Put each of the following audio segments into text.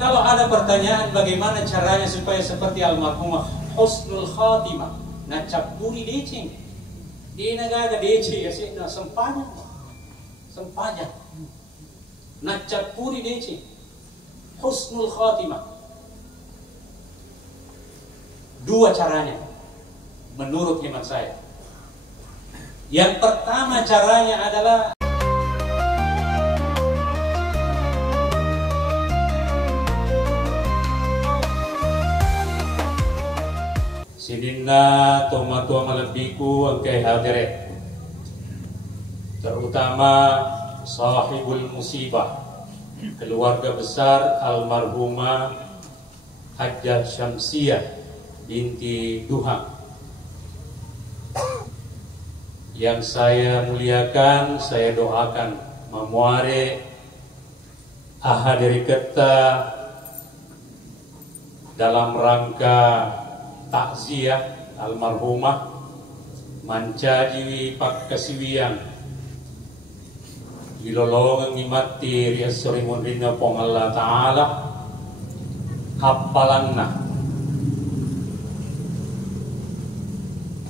Kalau ada pertanyaan bagaimana caranya supaya seperti almarhumah husnul khatimah, na capuri decing, di nagaga decing ya sih, na sempanya, na capuri decing, husnul khatimah. Dua caranya, menurut hemat saya. Yang pertama caranya adalah Sidinna tomatua malabiku angkai hadire, terutama sahibul musibah, keluarga besar almarhumah Hajjah Syamsiyah binti Duham, yang saya muliakan, saya doakan memuare ahadiri kita dalam rangka takziah almarhumah mancajiwi pakkasiwian ilolongan ngimati riasorimun rina pong Allah Ta'ala hapalanna.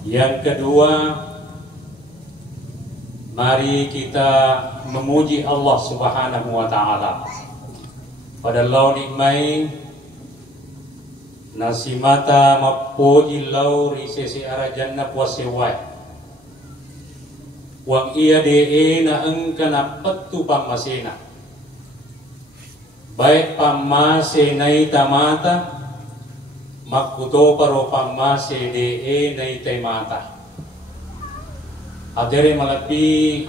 Yang kedua, mari kita memuji Allah Subhanahu wa Ta'ala pada lau nikmai nasimata mapuji lau risesi arajanna puasewai wang iya dee na engkana petu pamasena baik pamase nai tamata makuto paro pamase dee nai tamata adere malapi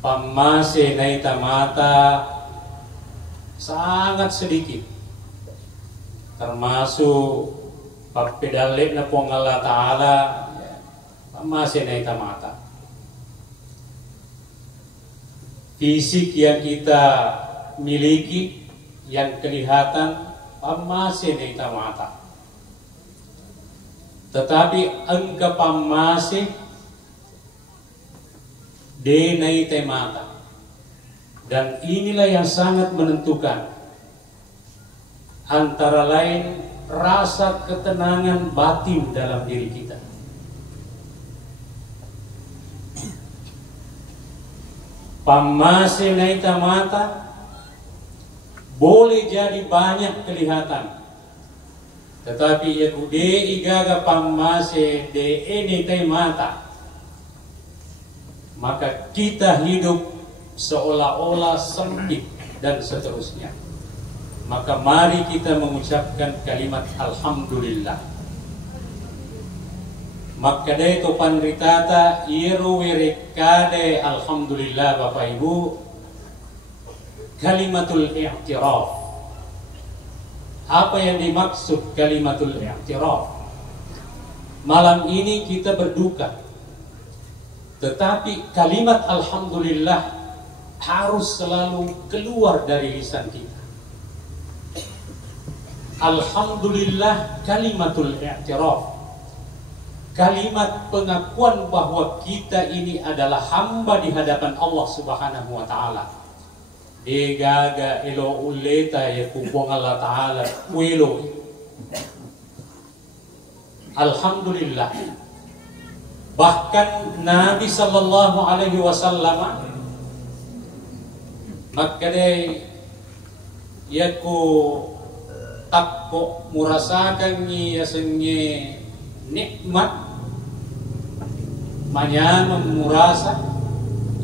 pamase nai tamata sangat sedikit, termasuk papedalek na pong Allah Ta'ala masih naik mata. Fisik yang kita miliki, yang kelihatan masih naik mata. Tetapi angka masih de naik mata. Dan inilah yang sangat menentukan, antara lain rasa ketenangan batin dalam diri kita. Pamase naita mata boleh jadi banyak kelihatan, tetapi ya kude igaga pamase de naita mata, maka kita hidup seolah-olah sempit dan seterusnya. Maka mari kita mengucapkan kalimat alhamdulillah. Maka dari itu panritata iru wirikade alhamdulillah Bapak Ibu, kalimatul i'tiraf. Apa yang dimaksud kalimatul i'tiraf? Malam ini kita berduka, tetapi kalimat alhamdulillah harus selalu keluar dari lisan kita. Alhamdulillah kalimatul i'tiraf, kalimat pengakuan bahwa kita ini adalah hamba di hadapan Allah Subhanahu wa Ta'ala. Degaga elo uleta ya kupong Allah Ta'ala kuelo. Alhamdulillah. Bahkan Nabi sallallahu alaihi wasallam makade yaku takko merasakan yasenye nikmat manya merasa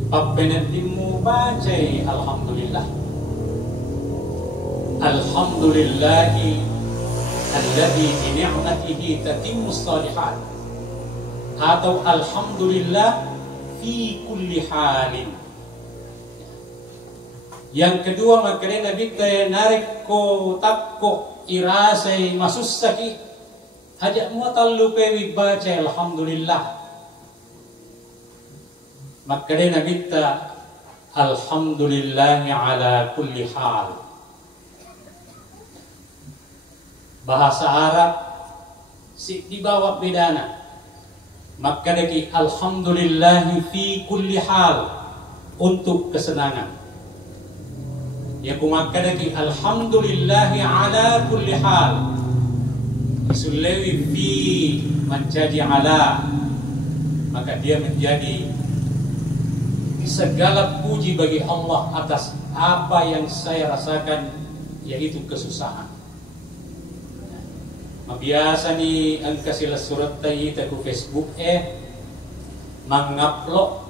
papenetimu bacai alhamdulillah. Alhamdulillahi alladzi bi ni'matihi tatimmus shalihat, atau alhamdulillah fi kulli halin. Yang kedua makanya Nabi kaya narik ko takko irasay masusaki hajak mo tallu pewi baca alhamdulillah. Makanya Nabi ta alhamdulillah ala kulli hal. Bahasa Arab si dibawa bedana. Makanya ki alhamdulillah fi kulli hal, untuk kesenangan. Ya kumakadaki alhamdulillahi ala kulli hal. Isulewi fi menjadi ala, maka dia menjadi segala puji bagi Allah atas apa yang saya rasakan, yaitu kesusahan. Biasa ni ang kasila surat tayo ku Facebook mangupload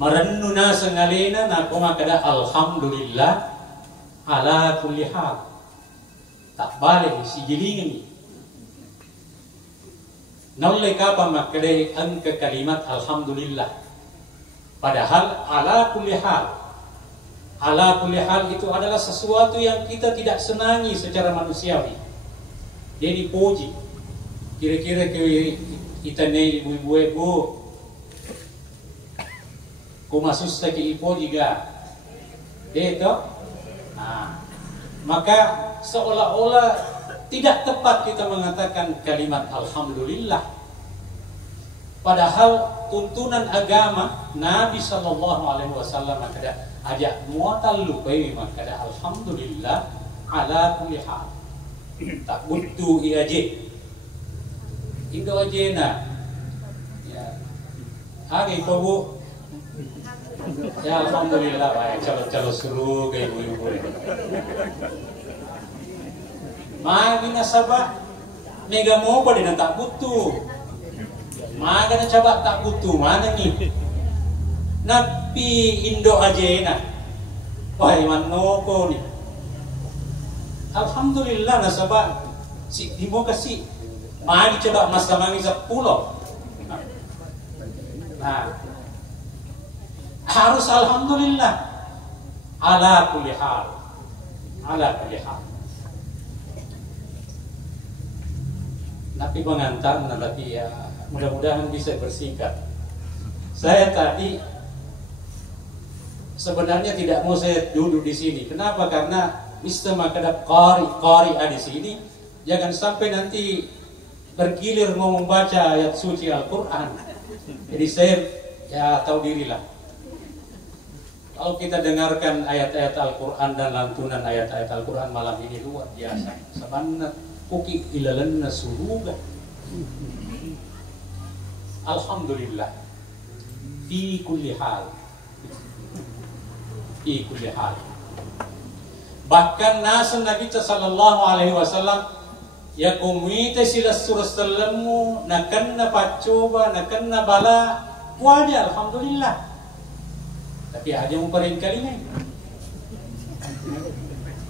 marennu na sa ngalena na kumakada alhamdulillah ala kulli hal. Tak balik si gilingan ni. Naulay ka pa makadai ang kalimat alhamdulillah. Padahal ala kulli hal. Ala kulli hal itu adalah sesuatu yang kita tidak senangi secara manusiawi. Dia dipuji. Kira-kira kita ni ibu-ibu kumasus sa ipo juga. Dito. Maka seolah-olah tidak tepat kita mengatakan kalimat alhamdulillah. Padahal tuntunan agama Nabi sallallahu alaihi wasallam kada ajak muatal lupai makada alhamdulillah ala kulli hal. Tak butuh iaje. Indo aje na. Ya. Hari bu. Ya alhamdulillah baik. Calo suruh ke ibu-ibu. Magi nasabah mega mau pada dan tak butuh. Maga na coba tak butuh mana ni? Napi Indo aje na. Wah mano ko ni. Alhamdulillah nasabah si imo kasi magi coba masa mangi sa pulau. Nah, harus alhamdulillah ala kulli hal. Ala kulli hal. Tapi pengantar nanti ya mudah-mudahan bisa bersingkat. Saya tadi sebenarnya tidak mau saya duduk di sini. Kenapa? Karena Mister Makadab Qari di sini. Jangan sampai nanti bergilir mau membaca ayat suci Al-Quran. Jadi saya ya tahu dirilah. Kalau kita dengarkan ayat-ayat Al-Quran dan lantunan ayat-ayat Al-Quran malam ini luar biasa. Sebenarnya kuki ilalanna suruga. Alhamdulillah. Fi kulli hal. Fi kulli hal. Bahkan nasan Nabi sallallahu alaihi wasallam ya kumite sila surah salamu nakanna pacoba nakanna bala wajah alhamdulillah. Tapi aja mumparin kalinya.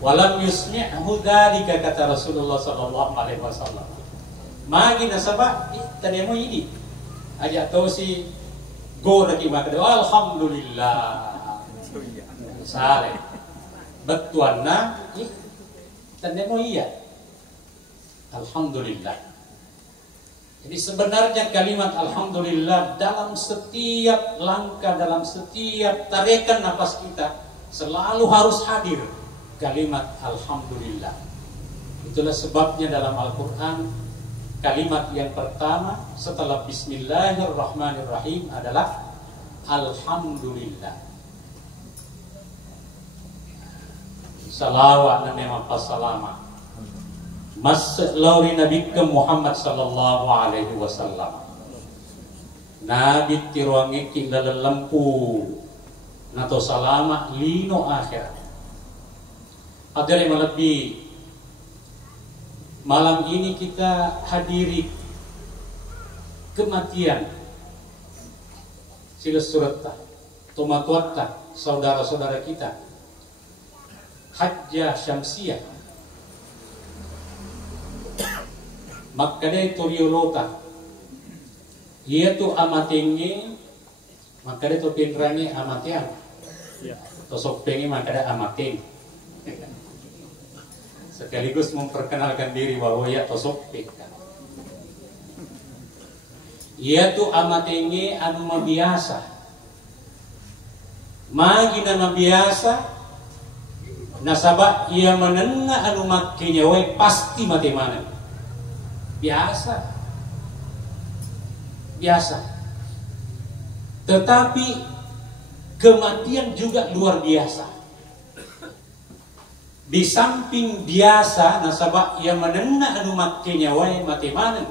Walam yusmi'hu dzalika kata Rasulullah sallallahu alaihi wasallam. Magi nasabah tanemo ini. Aja tahu si go lagi maka alhamdulillah. Saleh. Betuanna tanemo iya. Alhamdulillah. Jadi sebenarnya kalimat alhamdulillah dalam setiap langkah, dalam setiap tarikan nafas kita selalu harus hadir kalimat alhamdulillah. Itulah sebabnya dalam Al-Quran kalimat yang pertama setelah bismillahirrahmanirrahim adalah alhamdulillah. Salawat dan memang salama. Mas lauri Nabi ke Muhammad sallallahu alaihi wasallam. Nabi tiruangi kita lempu nato salama lino akhirat. Ada yang lebih malam ini kita hadiri kematian sila surata tomatuata saudara-saudara kita Hajjah Syamsiyah Makadai Toriolota ia tu amatengi makadai tu pinrani amatian tosok pengi makadai amateng sekaligus memperkenalkan diri bahwa ia tosok peka ia tu amatengi anu mabiasa magi na mabiasa nasabah ia menengah anu makinya we pasti mati mana biasa tetapi kematian juga luar biasa Di samping biasa nasabah yang menena anu makanya wae mati mana,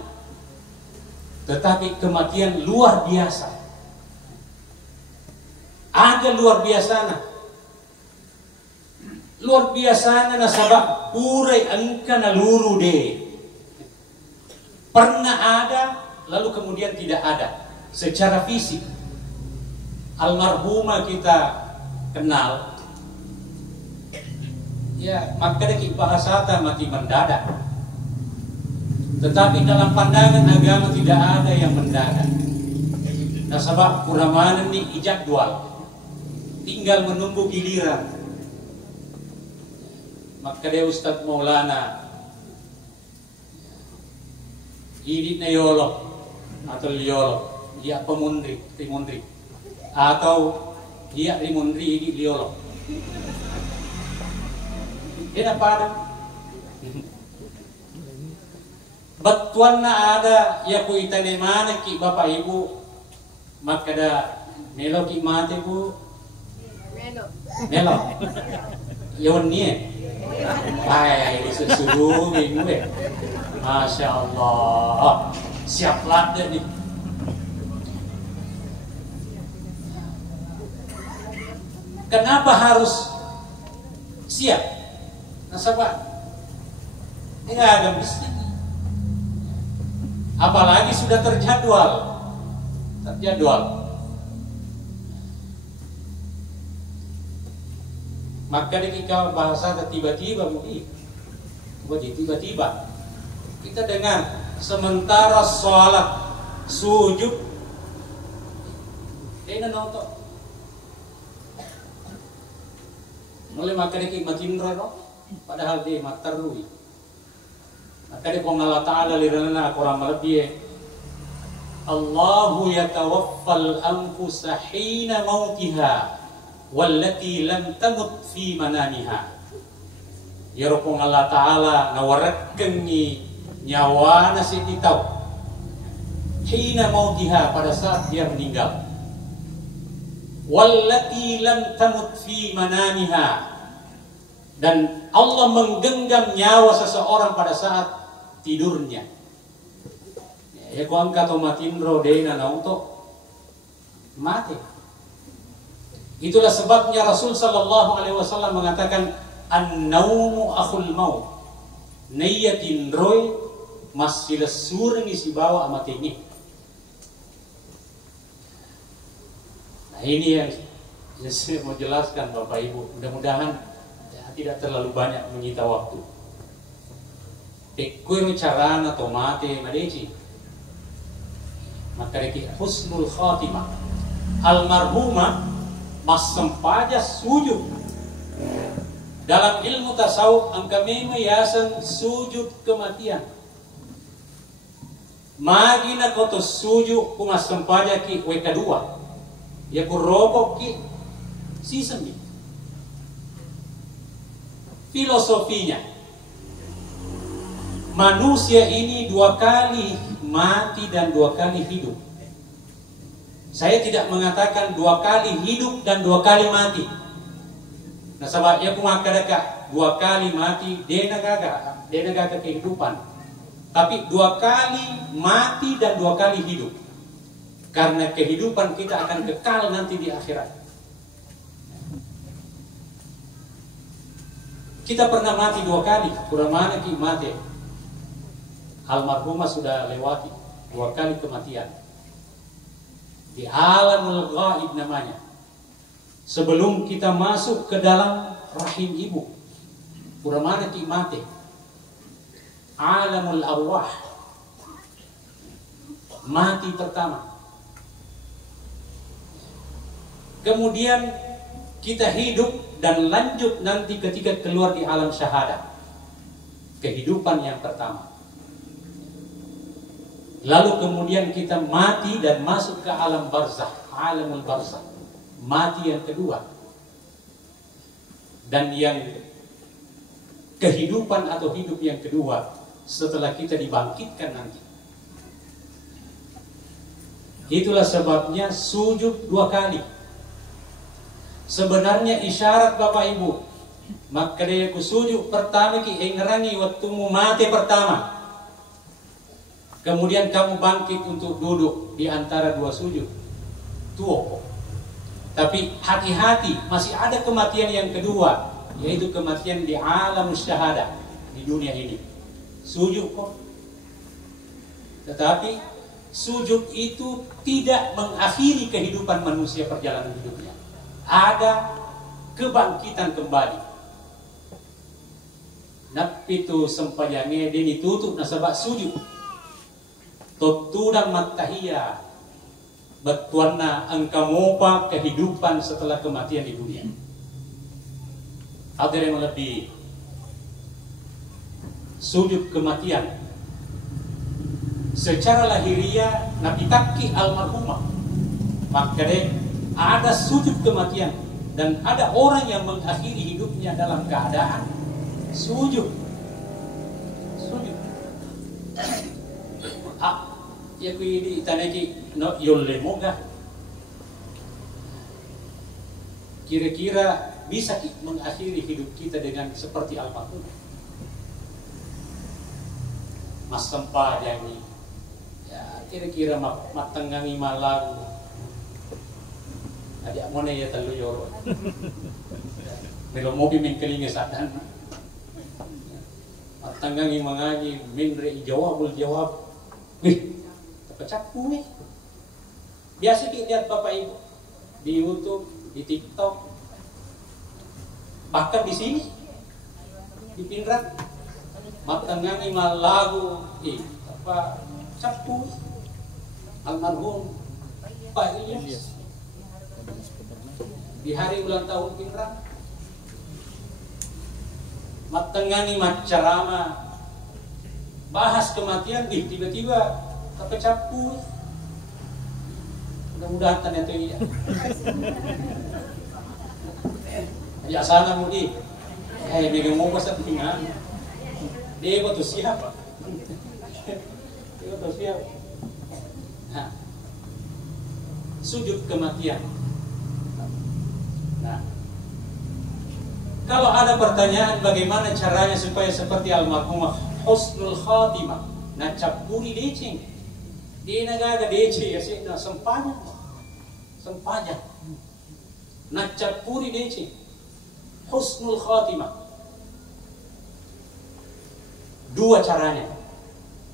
tetapi kematian luar biasa. Ada luar biasa nasabah purai angka naluru deh. Pernah ada lalu kemudian tidak ada secara fisik. Almarhumah kita kenal, ya maka deki bahasata mati mendadak. Tetapi dalam pandangan agama tidak ada yang mendadak. Nasabah kuramanan nih ijadwal, tinggal menunggu giliran. Maka dia Ustadz Maulana ini Nayolo atau Liolo, dia Rimundri, atau dia Rimundri ini Liolo. Dia apa? Batuan na ada ya ku itane mana ki bapak ibu, maka ada melo ki mate bu, melo, yon nie, ay susu minggu deh. Masya Allah, siap lada nih. Kenapa harus siap? Nasabah, ini nggak ada bisnis. Apalagi sudah terjadwal. Maka ketika bahasa tiba-tiba mungkin, tiba-tiba. Kita dengar sementara sholat sujud dia nonton mulai maka dia makin rono padahal dia matar lui maka dia kong Allah Ta'ala lirana kurang lebih Allahu yatawaffal anfusa hina mautiha wallati lam tamut fi manamiha ya kong Allah Ta'ala nawarakkan ni nyawa nasi ditau hina mautiha pada saat dia meninggal wallati lam tamut fi manamiha dan Allah menggenggam nyawa seseorang pada saat tidurnya ya ku angkat matindro deina na untuk mati. Itulah sebabnya Rasul sallallahu alaihi wasallam mengatakan an-naumu akhul maut niyatin roy masih lesur ini si bawa amat ini. Nah ini yang saya mau jelaskan Bapak Ibu. Mudah-mudahan ya, tidak terlalu banyak menyita waktu. Tekui caraan atau mati madeci. Maka reki husnul khatimah. Almarhumah mas sempaja sujud. Dalam ilmu tasawuf angka memang yasan sujud kematian. Magina koto suju kuma sempaja ki we kedua ya ku robok ki season ni filosofinya manusia ini 2 kali mati dan 2 kali hidup. Saya tidak mengatakan 2 kali hidup dan 2 kali mati. Nah sebabnya ku makadaka 2 kali mati dena gaga kehidupan. Tapi 2 kali mati dan 2 kali hidup. Karena kehidupan kita akan kekal nanti di akhirat. Kita pernah mati 2 kali. Kurang mana ki mati. Almarhumah sudah lewati 2 kali kematian. Di alamul ghaib namanya. Sebelum kita masuk ke dalam rahim ibu. Kurang mana ki mati. Alamul arwah mati pertama. Kemudian kita hidup dan lanjut nanti ketika keluar di alam syahadah. Kehidupan yang pertama. Lalu kemudian kita mati dan masuk ke alam barzakh, alamul barzakh. Mati yang kedua. Dan yang kehidupan atau hidup yang kedua setelah kita dibangkitkan nanti. Itulah sebabnya sujud 2 kali. Sebenarnya isyarat Bapak Ibu Maka dia ku sujud pertama ki ngerangi waktu mu mati pertama. Kemudian kamu bangkit untuk duduk di antara dua sujud. Tuh. Tapi hati-hati, masih ada kematian yang kedua, yaitu kematian di alam syahadah, di dunia ini. Sujud kok. Tetapi sujud itu tidak mengakhiri kehidupan manusia perjalanan hidupnya. Ada kebangkitan kembali. Napitu sempajange dini tutup nasabak sujud. Tutudang matahia betuanna engkau mopa kehidupan setelah kematian di dunia. Ada yang lebih sujud kematian secara lahiriah Nabi Taki almarhumah, maka ada sujud kematian dan ada orang yang mengakhiri hidupnya dalam keadaan sujud. Ya ku ini itaneki no yolle moga. Kira-kira bisa mengakhiri hidup kita dengan seperti almarhum Mas Sempa jadi. Ya kira-kira matenggangi malang. Adik mone ya telu yoro. Melo mobi min kelinga sadan. Matenggangi mangaji min re jawabul jawab. Wih, terpecahku nih. Biasa kita lihat Bapak Ibu di YouTube, di TikTok, bahkan di sini, di Pinrang, matangani malagu, capu, almarhum Pak Ilyas di hari ulang tahun Pinrang, matangani macarama. Bahas kematian, tiba-tiba kepecapu. Mudah-mudahan tanya itu iya. Ya sana mudi. Megang mau pasat tinggal. Dia betul siapa? Dia betul siapa? Nah, sujud kematian. Nah, kalau ada pertanyaan bagaimana caranya supaya seperti almarhumah husnul khatimah, na capuri decing, di nagaga dece ya sih, na sempanya, na capuri decing, husnul khatimah. Dua caranya,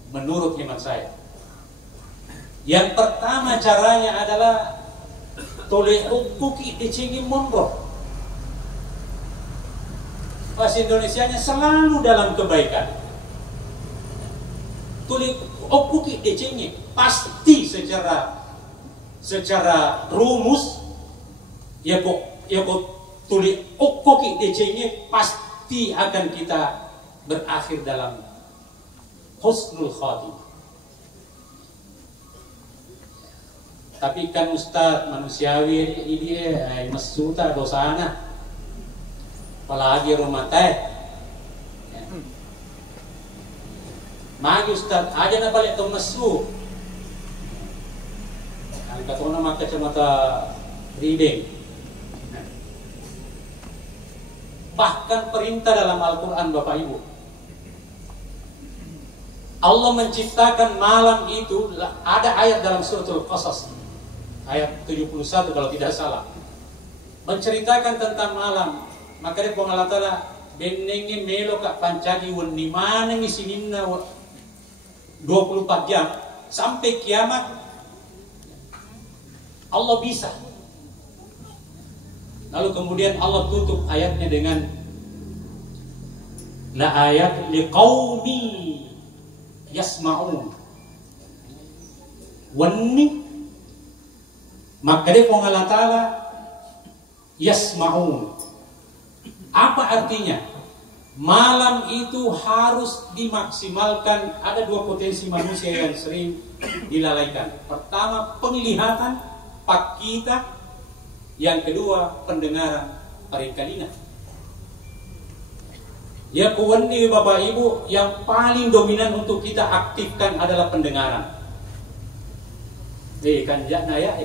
menurut hemat saya. Yang pertama caranya adalah toleh ukuki decingin mondok. Bahasa Indonesianya selalu dalam kebaikan. Tulis okuki decengnya pasti secara rumus ya kok tulis okuki decengnya pasti akan kita berakhir dalam husnul khatimah. Tapi kan Ustaz manusiawi ini masuta dosana apalagi rumah teh. Magi Ustaz, aja na balik itong masu. Ang katuna mga kacamata reading. Bahkan perintah dalam Al-Quran Bapak Ibu. Allah menciptakan malam itu, ada ayat dalam suratul Qasas. Ayat 71 kalau tidak salah. Menceritakan tentang malam. Maka dia Allah Ta'ala, benengi melo kak pancagi wani mana ngisinin na 24 jam sampai kiamat Allah bisa. Lalu kemudian Allah tutup ayatnya dengan la ayat liqaumi yasma'un. Wani maka dia Allah Ta'ala yasma'un. Apa artinya? Malam itu harus dimaksimalkan. Ada dua potensi manusia yang sering dilalaikan. Pertama, penglihatan pak kita. Yang kedua, pendengaran parikalingan. Ya kawan nih Bapak Ibu, yang paling dominan untuk kita aktifkan adalah pendengaran. Kan jakna ya.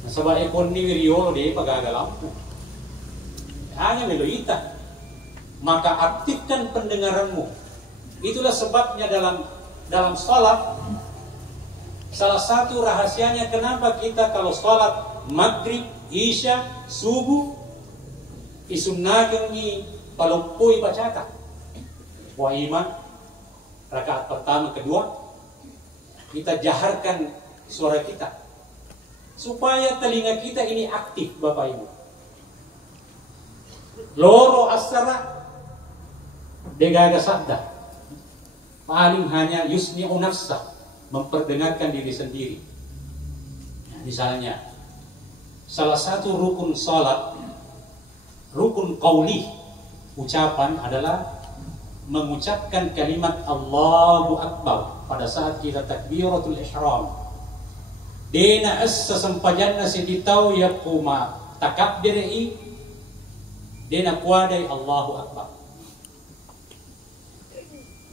Nasabah ekon ni riolo deh pagaga lampu. Hanya meloita. maka aktifkan pendengaranmu. Itulah sebabnya dalam salat, salah satu rahasianya kenapa kita kalau salat maghrib, isya, subuh isunnagang ni palumpui bacaka. Wa iman rakaat pertama kedua kita jaharkan suara kita supaya telinga kita ini aktif, Bapak Ibu. Loro asara degaga sabda paling hanya yusmi'u nafsah, memperdengarkan diri sendiri. Misalnya salah satu rukun salat, rukun qauli, ucapan adalah mengucapkan kalimat Allahu Akbar pada saat kita takbiratul ihram. Dena assa sampajanna siditaw yakuma takabbiri dena kuadai Allahu Akbar.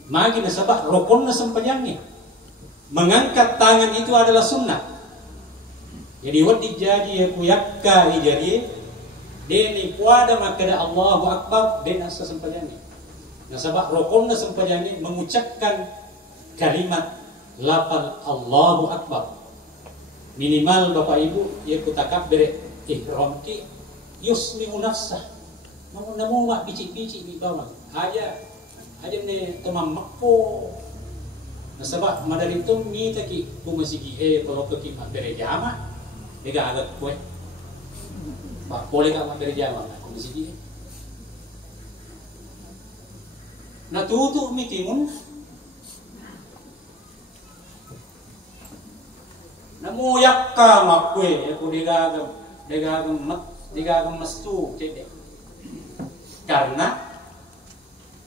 Magi nasabak rukun na sampajannya. Mengangkat tangan itu adalah sunnah. Jadi wadi jadi aku yakka ijari deni kuada makada Allahu Akbar dena assa sampajannya. Nasabak rukun na sampajannya mengucapkan kalimat lafal Allahu Akbar. Minimal Bapak Ibu ya kutakabir ihram ki yusmi'u nafsah. Namun mak bicik-bicik di bawah. Aja ne temam makpo. Nasabak madari itu mita ki pumasigi kalau ke mak bere jama. Dega agak kue. Pak boleh ka mak bere jama pumasigi. Natutu mitimun namu yakka makwe aku digaga mestu cedek. Karena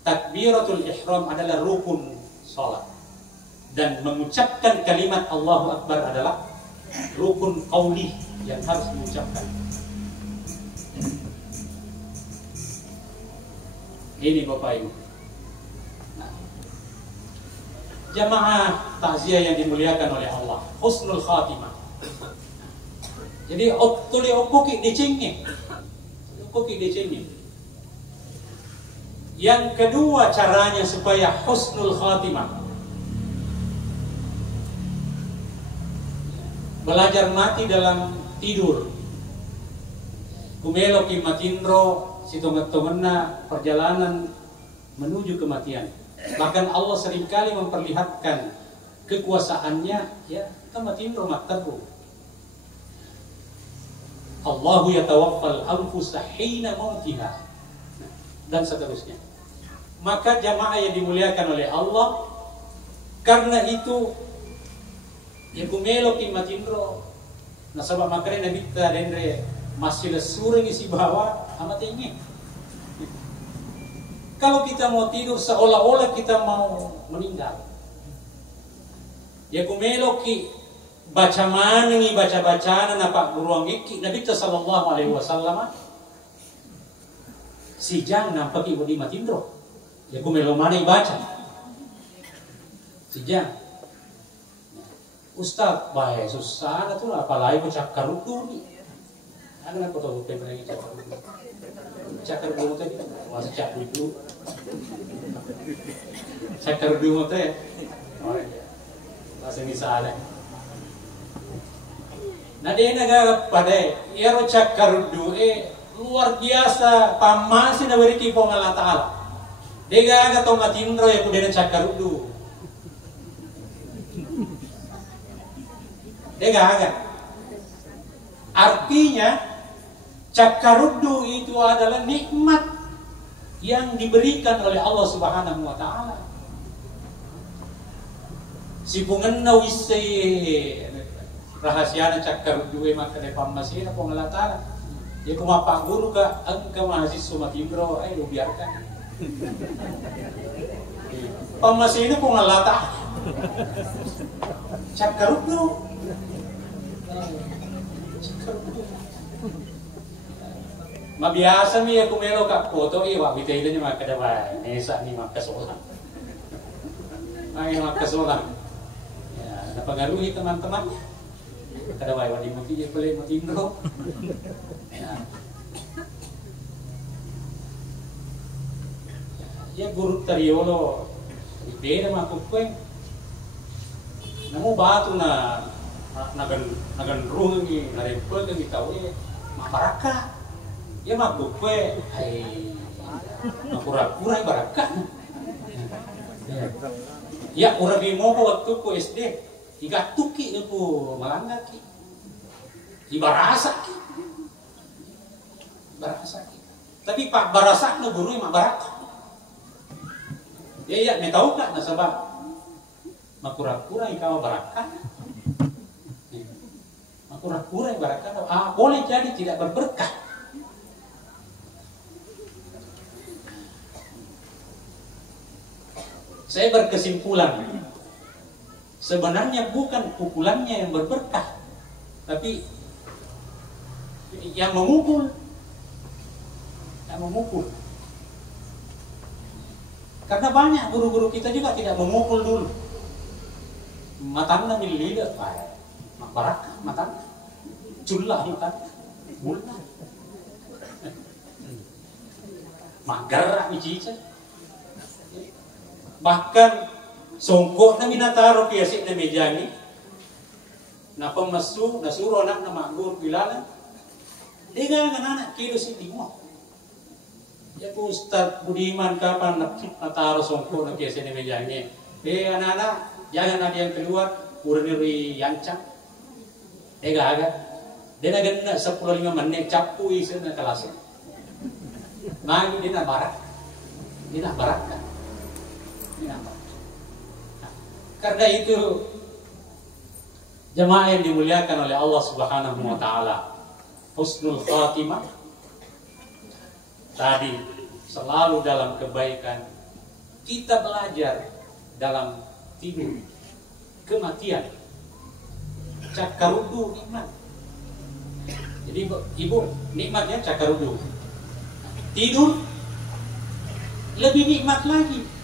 takbiratul ihram adalah rukun salat dan mengucapkan kalimat Allahu Akbar adalah rukun qauli yang harus diucapkan. Ini Bapak Ibu. Jamaah takziah yang dimuliakan oleh Allah, husnul khatimah. Jadi tuli okuki dicengin. Okuki dicengin. Yang kedua caranya supaya husnul khatimah. Belajar mati dalam tidur. Kumelo ki matindro sitongat-tongenna perjalanan menuju kematian. Bahkan Allah seringkali memperlihatkan kekuasaannya ya kamatin rumah terbu. Allahu yatawaffal anfusa hina mautiha dan seterusnya. Maka jamaah yang dimuliakan oleh Allah, karena itu ya kumelo ki matindro nasabah makanya nabi ta dendre masih lesureng isi bawa amat ingin. Kalau kita mau tidur seolah-olah kita mau meninggal. Ya kumelo ki baca manengi baca-bacaan apa beruang iki Nabi sallallahu alaihi wasallam si jang nampak ibu di matindro. Ya kumelo mana baca. Si jang. Ustaz, bahaya susah tu lah apalagi baca karutu ni. Ada apa tu paper lagi cakap dulu. Cakap dulu tadi, masih cakap dulu. Cakap dulu tadi. Oh ya, masih misalnya. Nah dia negara pada, ia cakap dulu luar biasa pamasi na beri kipong Allah Taala. Dia gak tahu matindro ya kuda cakap dulu. Dia gak. Artinya Cakarudu itu adalah nikmat yang diberikan oleh Allah Subhanahu wa taala. Si pungenna wisse rahasiana cakarudu maka depan masina pengelatara. Ya kumapa guru ka angka mahasiswa matindro lu biarkan. Pamasina pengelata. Cakarudu. Mabiasa mi aku melo kak foto iwa bitay din yung mga kadaway nesa ni mga kasolang ay mga kasolang ya, napangaruhi teman-teman kadaway wadi mo tiya pala matindro ya. Ya guru tariolo beda mah kue. Namu batu na nagan rungi narempel kan kita we mabaraka. Ya mah kue ai makura-kura baraka. Ya ura bimo waktu ku SD igatuki ku malangga ki. Ibarasa ki. Barasa ki. Tapi pak barasa nu guru mah baraka. Ya me tahu ka nasabab makura-kura ikaw barakah. Makura-kura barakah boleh jadi tidak berberkah. Saya berkesimpulan sebenarnya bukan pukulannya yang berberkah, tapi yang memukul. Karena banyak guru-guru kita juga tidak memukul dulu. Matangna mililidat, barakah matangna. Culah matangna. Mulna. Magar icica. Bahkan songkok na minataro kiyasik na mejani. Na pemasu, nasuro anak na magur bilalan. Diga anak kilo si dingo. Ya ku Ustaz Budiman kapan nataro songko na kiyasik na mejani. Anak-anak jangan ada yang keluar urni yancang. Ega agak. Dia na 10-5 menit capu isa na kelas. Magi dia na barak. Dia na barak kan. Karena itu jemaah yang dimuliakan oleh Allah Subhanahu wa taala, husnul khatimah tadi selalu dalam kebaikan. Kita belajar dalam tidur kematian. Cakarudu nikmat. Jadi ibu nikmatnya cakarudu. Tidur lebih nikmat lagi.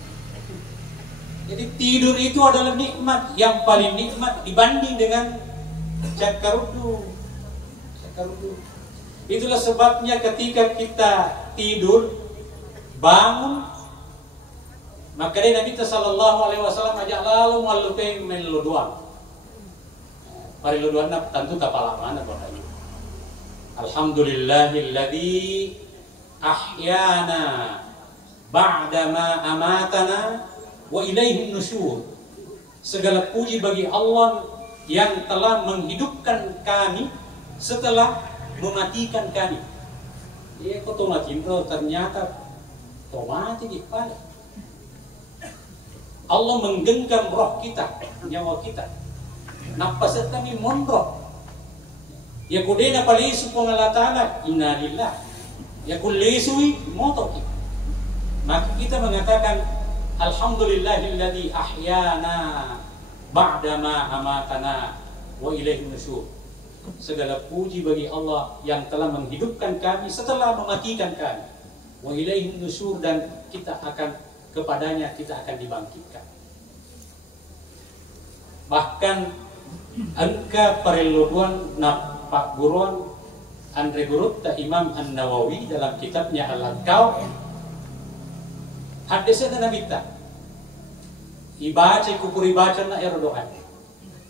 Jadi tidur itu adalah nikmat yang paling nikmat dibanding dengan cakarudu. Itulah sebabnya ketika kita tidur bangun, maka dari Nabi sallallahu alaihi wasallam ajak lalu malukai meluduan. Pariluduan tentu tapala mana bodanya. Alhamdulillahilladzi ahyana ba'dama amatana wa ilaihin nusyur. Segala puji bagi Allah yang telah menghidupkan kami setelah mematikan kami. Dia kok mati ternyata mati di pada. Allah menggenggam roh kita, nyawa kita. Napas kami mondok. Ya kudena pali subhanahu wa ta'ala inna lillah. Ya kullisui motok. Maka kita mengatakan alhamdulillahilladzi ahyana ba'dama amatana wa ilaihin nusyur. Segala puji bagi Allah yang telah menghidupkan kami setelah mematikan kami. Wa ilaihin nusyur, dan kita akan kepadanya kita akan dibangkitkan. Bahkan angka periluduan Pak Guruan Andre Gurutta Imam An-Nawawi dalam kitabnya Al-Adkaw hadisnya Nabi ta ibaca kupuri baca na doa.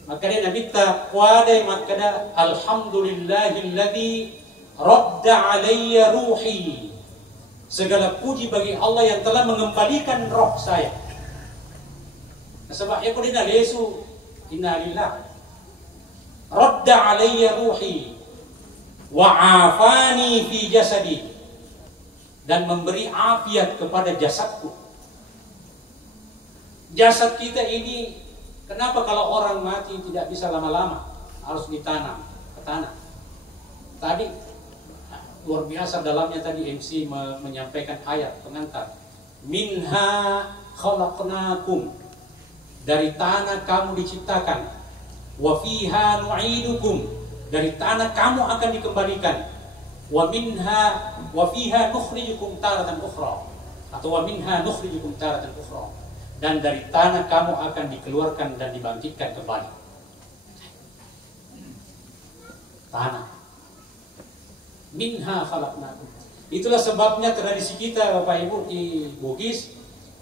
Maka dia Nabi ta kuadai makada alhamdulillahilladzi radda alayya ruhi. Segala puji bagi Allah yang telah mengembalikan roh saya. Sebab aku dina lesu inna lillah radda alayya ruhi wa afani fi jasadi, dan memberi afiat kepada jasadku. Jasad kita ini, kenapa kalau orang mati tidak bisa lama-lama, harus ditanam ke tanah. Tadi luar biasa dalamnya, tadi MC menyampaikan ayat pengantar. Minha khalaqnakum, dari tanah kamu diciptakan. Wa fiha nu'idukum, dari tanah kamu akan dikembalikan. Wa fiha nukhrijukum taratan ukhra, atau wa minha nukhrijukum taratan ukhra, dan dari tanah kamu akan dikeluarkan dan dibangkitkan kembali. Tanah. Minha khalaqnakum. Itulah sebabnya tradisi kita Bapak Ibu di Bugis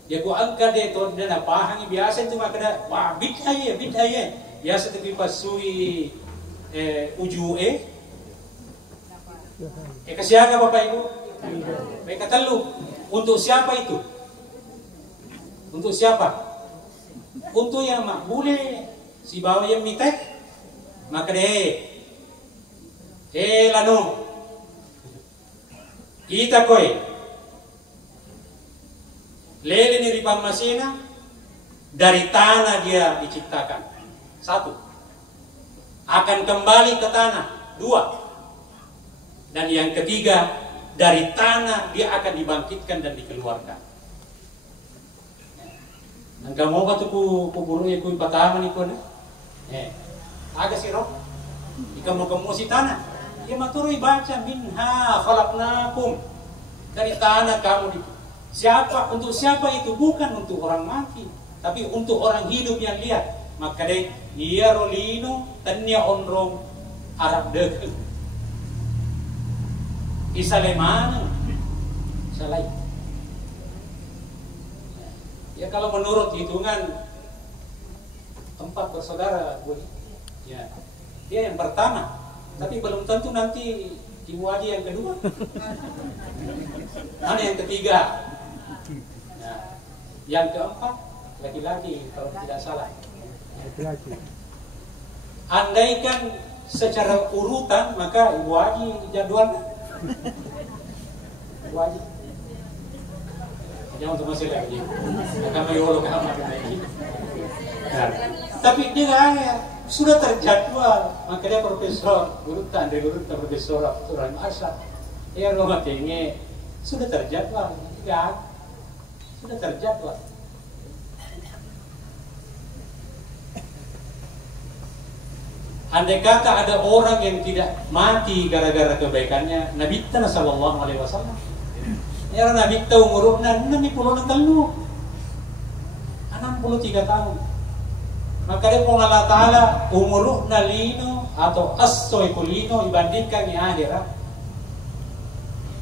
Ya ku angka de to dana pahangi biasa itu maka da wah bid'ah ya. Biasa tapi pasui uju kasiaga Bapak Ibu. Mereka telu. Untuk siapa itu? Untuk siapa? Untuk yang makbule si bawa yang mitek maka lanu kita koi lele ni ripam masina dari tanah dia diciptakan. Satu, akan kembali ke tanah. Dua, dan yang ketiga, dari tanah dia akan dibangkitkan dan dikeluarkan. Nangka mau batu kuburu ku pataman ikon. Agak sih roh. Ika mau kemusi tanah. Dia maturui baca minha khalaqnakum. Dari tanah kamu di. Siapa untuk siapa itu? Bukan untuk orang mati, tapi untuk orang hidup yang lihat. Maka dia rolino tanya onrong Arab dek. Isalemana salai. Ya kalau menurut hitungan 4 bersaudara, ya dia yang pertama, tapi belum tentu nanti Ibu Haji yang kedua. Mana yang ketiga? Nah, yang keempat laki-laki kalau tidak salah. Laki-laki. Andaikan secara urutan maka Ibu Haji jadwalnya. Ibu Haji. Jangan untuk masih lagi. Akan mayolo kamu lagi. Nah, tapi dia sudah terjadwal, makanya profesor urutan dari urutan profesor aturan asal. Ya rumah tinggi sudah terjadwal, ya sudah terjadwal. Andai kata ada orang yang tidak mati gara-gara kebaikannya, Nabi Muhammad sallallahu alaihi wasallam. Ya Nabi tahu umurnya 63 tahun. Maka dia Allah Ta'ala umurna lino atau as-soikulino dibandingkan di akhirat.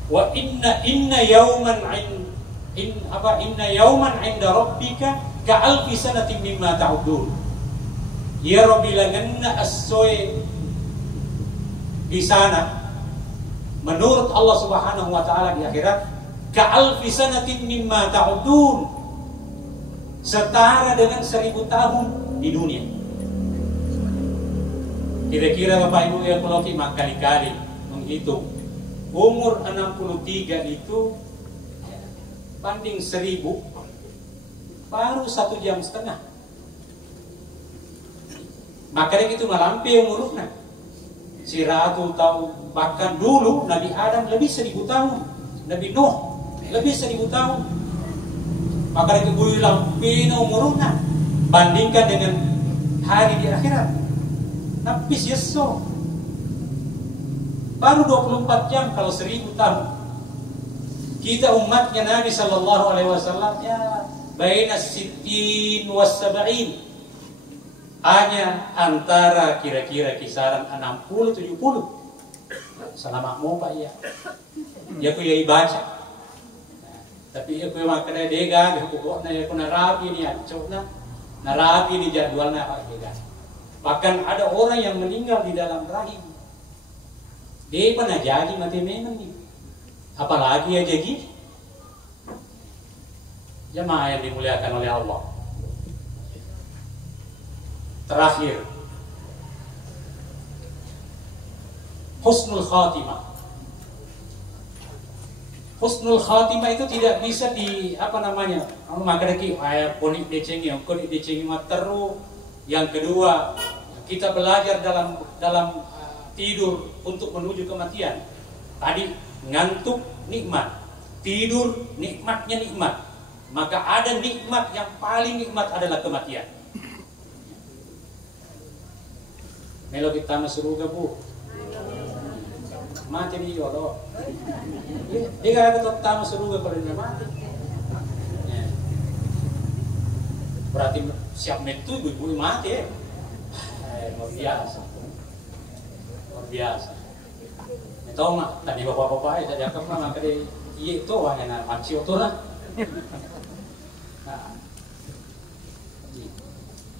Wa inna yawman inna yawman 'inda rabbika ka'alfi sanatin mimma ta'udun. Ya Rabbi langanna as-soi di sana menurut Allah Subhanahu wa taala di akhirat ka'alfi sanatin mimma ta'udun, setara dengan 1000 tahun di dunia. Kira-kira Bapak Ibu yang kalau kita kali-kali menghitung umur 63 itu banding 1000 baru 1,5 jam. Makanya itu melampai umurnya 100 tahun. Bahkan dulu Nabi Adam lebih 1000 tahun, Nabi Nuh lebih 1000 tahun. Makanya itu gue lampai umurnya bandingkan dengan hari di akhirat. Napis yeso baru 24 jam kalau 1000 tahun. Kita umatnya Nabi sallallahu alaihi wasallam ya baina sittin was sab'in, hanya antara kira-kira kisaran 60-70. Selama mau Pak ya. Ya ku ya baca. Tapi ya ku makanya dega pokoknya ya ku narapi ni acokna. Narapi di jadwalnya Pak Dega. Bahkan ada orang yang meninggal di dalam rahim. Dia pernah jadi mati memang nih. Apalagi ya jadi jemaah yang dimuliakan oleh Allah. Terakhir, husnul khatimah. Husnul khatimah itu tidak bisa maka lagi ayat ponik decengi materu. Yang kedua, kita belajar dalam tidur untuk menuju kematian. Tadi ngantuk nikmat, tidur nikmatnya nikmat. Maka ada nikmat yang paling nikmat adalah kematian. Melo kita masuk surga Bu. Mati nih Allah. Dia gak ada tamu surga kalau dia mati. Berarti siap metu ibu mati. Luar biasa. Luar biasa. Tahu mak tadi bapak-bapak tadi akak mah maka dia itu hanya macio tuh lah.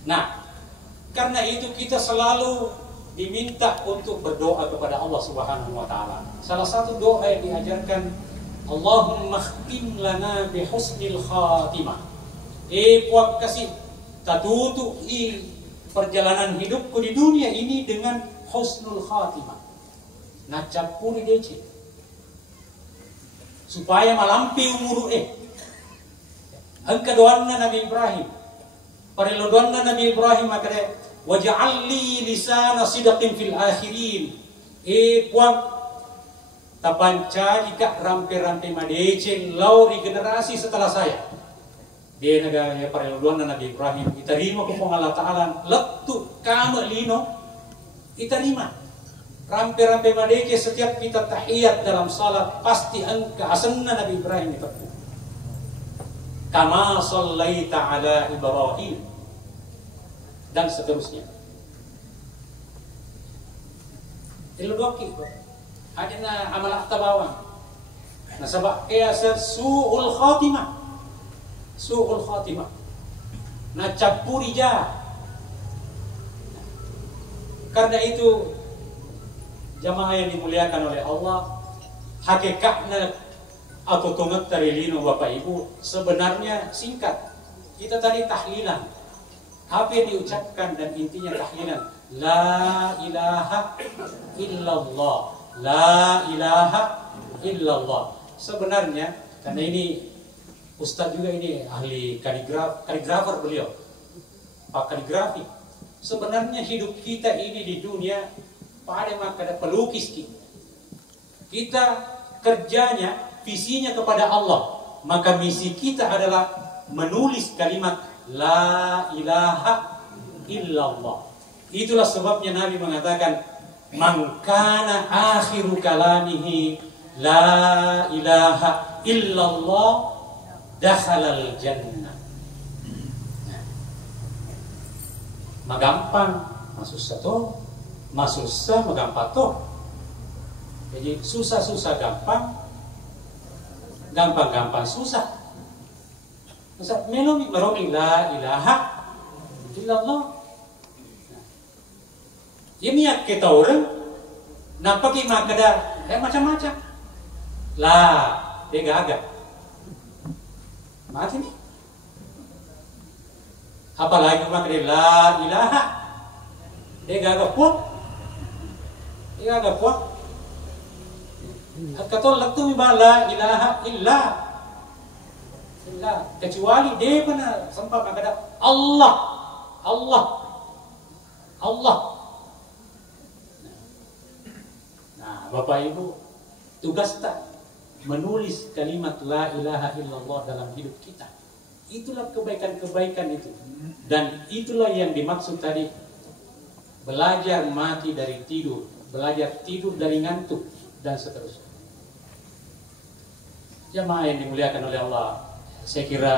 Nah, karena itu kita selalu diminta untuk berdoa kepada Allah Subhanahu wa taala. Salah satu doa yang diajarkan, Allahumma khtim lana bi husnil khatimah. Puak kasih tatutu perjalanan hidupku di dunia ini dengan husnul khatimah. Nacapuri dece. Supaya malampi umur Angka doanna Nabi Ibrahim. Parelo doanna Nabi Ibrahim makare waj'alli lisana sidqin fil akhirin. Puang tapanca jika rampe-rampe madece lauri generasi setelah saya. Dia negara parelo doanna Nabi Ibrahim. Itarima ko Allah Ta'ala lettu kama lino. Itarima. Rampe-rampe madece setiap kita tahiyat dalam salat pasti angka asanna Nabi Ibrahim itu. Kama sallaita ala Ibrahim dan seterusnya. Iludoki ada na amal aktabawang. Nasabak kaya sa su'ul khatimah. Su'ul khatimah. Nacapuri ja. Karena itu jamaah yang dimuliakan oleh Allah, hakikatnya atau tungat tarilino Bapak Ibu sebenarnya singkat. Kita tadi tahlilan. Apa yang diucapkan dan intinya tahlilan? La ilaha illallah. La ilaha illallah. Sebenarnya karena ini Ustadz juga ini ahli kaligrafer beliau. Pak kaligrafi. Sebenarnya hidup kita ini di dunia pada maka ada pelukis kita. Kita kerjanya visinya kepada Allah, maka misi kita adalah menulis kalimat La ilaha illallah. Itulah sebabnya Nabi mengatakan, Man kana akhiru kalamihi La ilaha illallah dakhalal jannah. Magampang, masusah toh, masusah magampang toh. Jadi susah-susah gampang, gampang-gampang susah. Masa melomi meromi la ilaha illallah. Ini ya kita orang nampak ima kada macam-macam. Lah, dia gagak. Mati nih. Apalagi maka dia la ilaha. Dia gagak puak. Dia gagak puak. Katol laktu mi la ilaha illa kecuali dia pernah sempat mengatakan Allah Allah Allah. Nah, Bapak Ibu, tugas tak menulis kalimat la ilaha illallah dalam hidup kita. Itulah kebaikan-kebaikan itu. Dan itulah yang dimaksud tadi, belajar mati dari tidur, belajar tidur dari ngantuk dan seterusnya. Jamaah yang dimuliakan oleh Allah, saya kira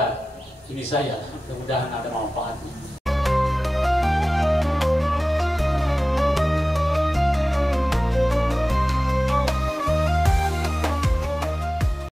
ini saya, mudah-mudahan ada manfaatnya.